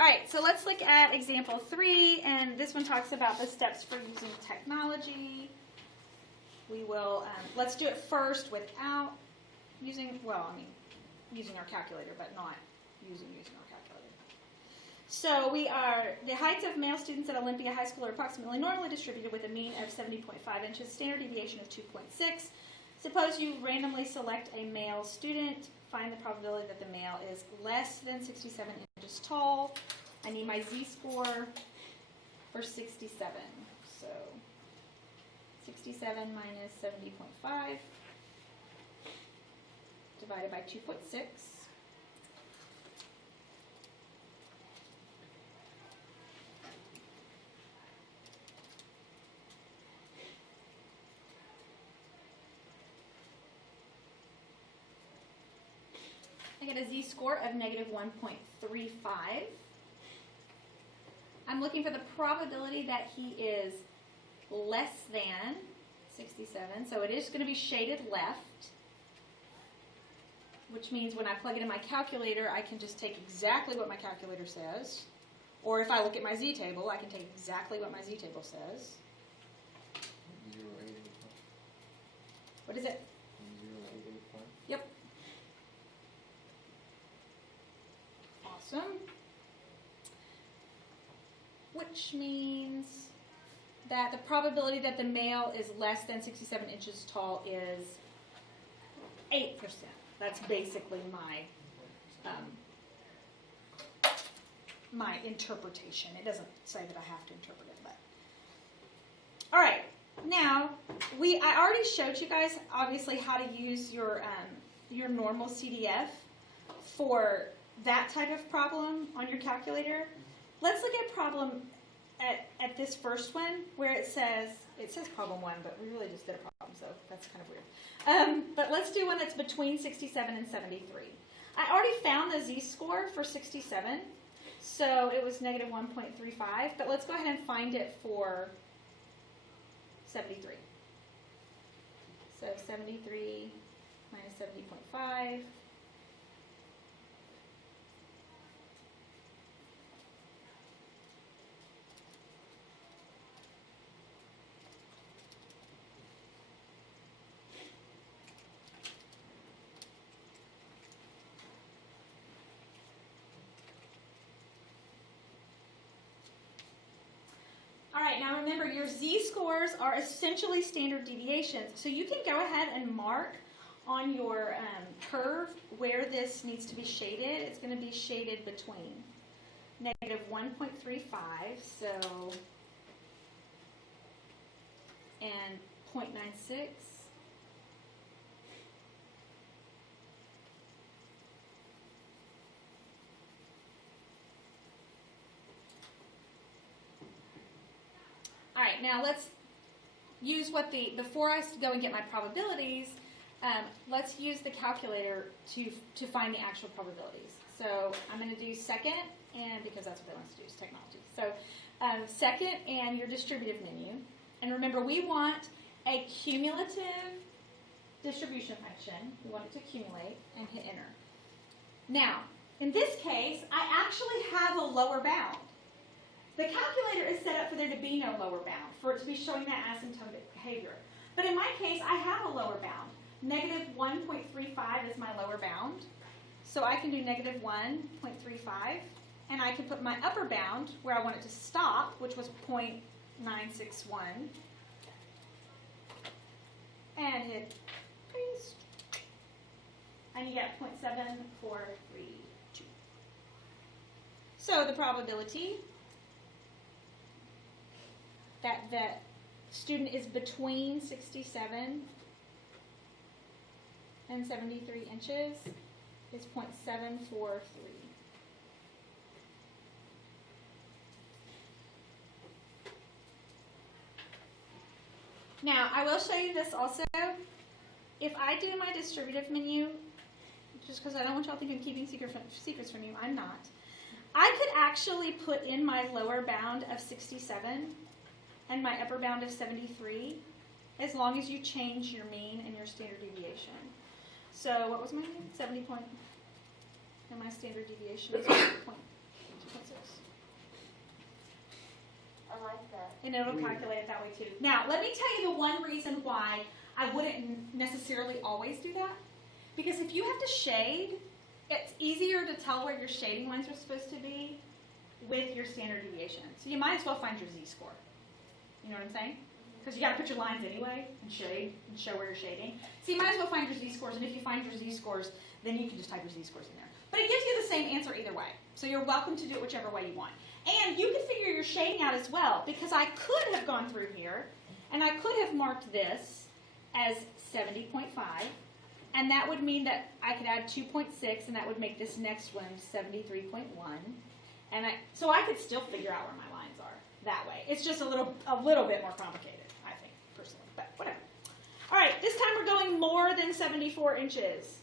All right, so let's look at example 3, and this one talks about the steps for using technology. We will, let's do it first without using, using our calculator, but not using our calculator. So the heights of male students at Olympia High School are approximately normally distributed with a mean of 70.5 inches, standard deviation of 2.6. Suppose you randomly select a male student. Find the probability that the male is less than 67 inches tall. I need my z-score for 67. So 67 minus 70.5 divided by 2.6. I get a z-score of negative 1.35. I'm looking for the probability that he is less than 67, so it is going to be shaded left, which means when I plug it in my calculator, I can just take exactly what my calculator says, or if I look at my z-table, I can take exactly what my z-table says. 0.885. What is it? 0.885. Yep. Awesome. Which means that the probability that the male is less than 67 inches tall is 8%. That's basically my interpretation. It doesn't say that I have to interpret it, but all right. Now I already showed you guys obviously how to use your normal CDF for that type of problem on your calculator. Let's look at problem at this first one where it says problem 1, but we really just did a problem, so that's kind of weird. But let's do one that's between 67 and 73. I already found the z-score for 67, so it was negative 1.35, but let's go ahead and find it for 73. So 73 minus 70.5. All right, now remember your z-scores are essentially standard deviations, so you can go ahead and mark on your curve where this needs to be shaded. It's going to be shaded between negative 1.35 and 0.96. All right, now let's use before I go and get my probabilities, let's use the calculator to find the actual probabilities. So I'm going to do second, and because that's what they want us to do is technology. So second and your distributive menu. And remember, we want a cumulative distribution function. We want it to accumulate and hit enter. Now, in this case, I actually have a lower bound. The calculator is set up for there to be no lower bound, for it to be showing that asymptotic behavior. But in my case, I have a lower bound. Negative 1.35 is my lower bound. So I can do negative 1.35, and I can put my upper bound where I want it to stop, which was 0.961, and hit paste. And you get 0.7432. So the probability that the student is between 67 and 73 inches is 0.743. Now, I will show you this also. If I do my distributive menu, just because I don't want y'all thinking I'm keeping secrets from you, I'm not. I could actually put in my lower bound of 67 and my upper bound of 73, as long as you change your mean and your standard deviation. So what was my mean? 70 point, and my standard deviation is 0.6. I like that. And it'll calculate it that way too. Now, let me tell you the one reason why I wouldn't necessarily always do that. Because if you have to shade, it's easier to tell where your shading lines are supposed to be with your standard deviation. So you might as well find your z-score. You know what I'm saying? Because you got to put your lines anyway and shade and show where you're shading. So you might as well find your z-scores, and if you find your z-scores, then you can just type your z-scores in there. But it gives you the same answer either way. So you're welcome to do it whichever way you want. And you can figure your shading out as well, because I could have gone through here, and I could have marked this as 70.5, and that would mean that I could add 2.6, and that would make this next one 73.1. And so I could still figure out where my lines are that way. It's just a little bit more complicated, I think, personally, but whatever. All right, this time we're going more than 74 inches.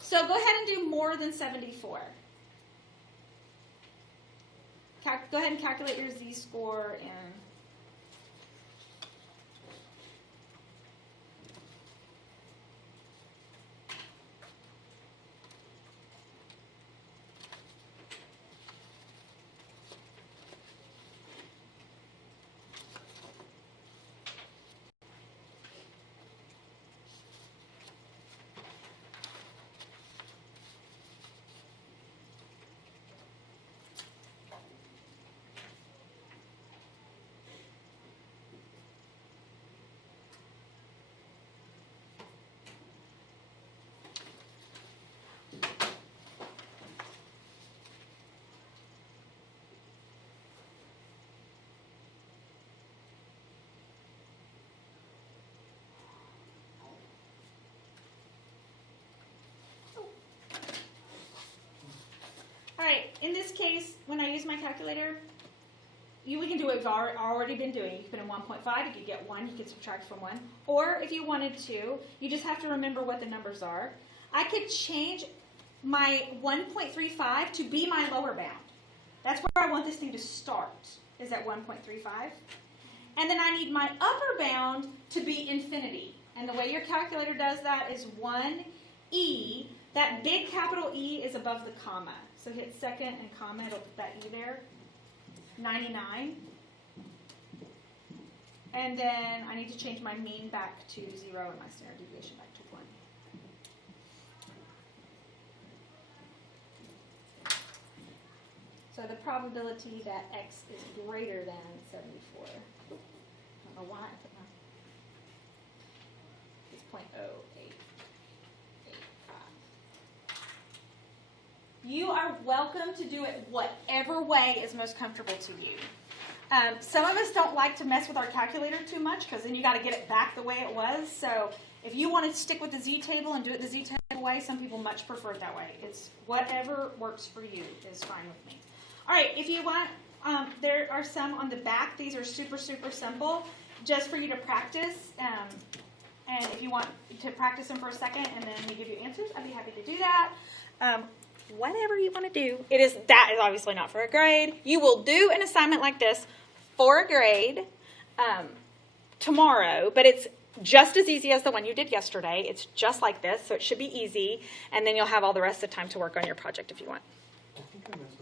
So go ahead and do more than 74. Go ahead and calculate your z-score and all right, in this case, when I use my calculator, we can do what we've already been doing. You can put in 1.5, you could get 1, you could subtract from 1. Or if you wanted to, you just have to remember what the numbers are. I could change my 1.35 to be my lower bound. That's where I want this thing to start, is at 1.35. And then I need my upper bound to be infinity. And the way your calculator does that is 1e. That big capital E is above the comma. So hit second and comma, it'll put that E there. 99. And then I need to change my mean back to 0 and my standard deviation back to 1. So the probability that x is greater than 74. I don't know why I put my, it's 0.0885. You are welcome to do it whatever way is most comfortable to you. Some of us don't like to mess with our calculator too much because then you got to get it back the way it was. So if you want to stick with the z-table and do it the z-table way, some people much prefer it that way. It's whatever works for you is fine with me. All right, if you want, there are some on the back. These are super, super simple just for you to practice. And if you want to practice them for a second and then we give you answers, I'd be happy to do that. Whatever you want to do. That is obviously not for a grade. You will do an assignment like this for a grade tomorrow, but it's just as easy as the one you did yesterday. It's just like this, so it should be easy, and then you'll have all the rest of the time to work on your project if you want. I think I messed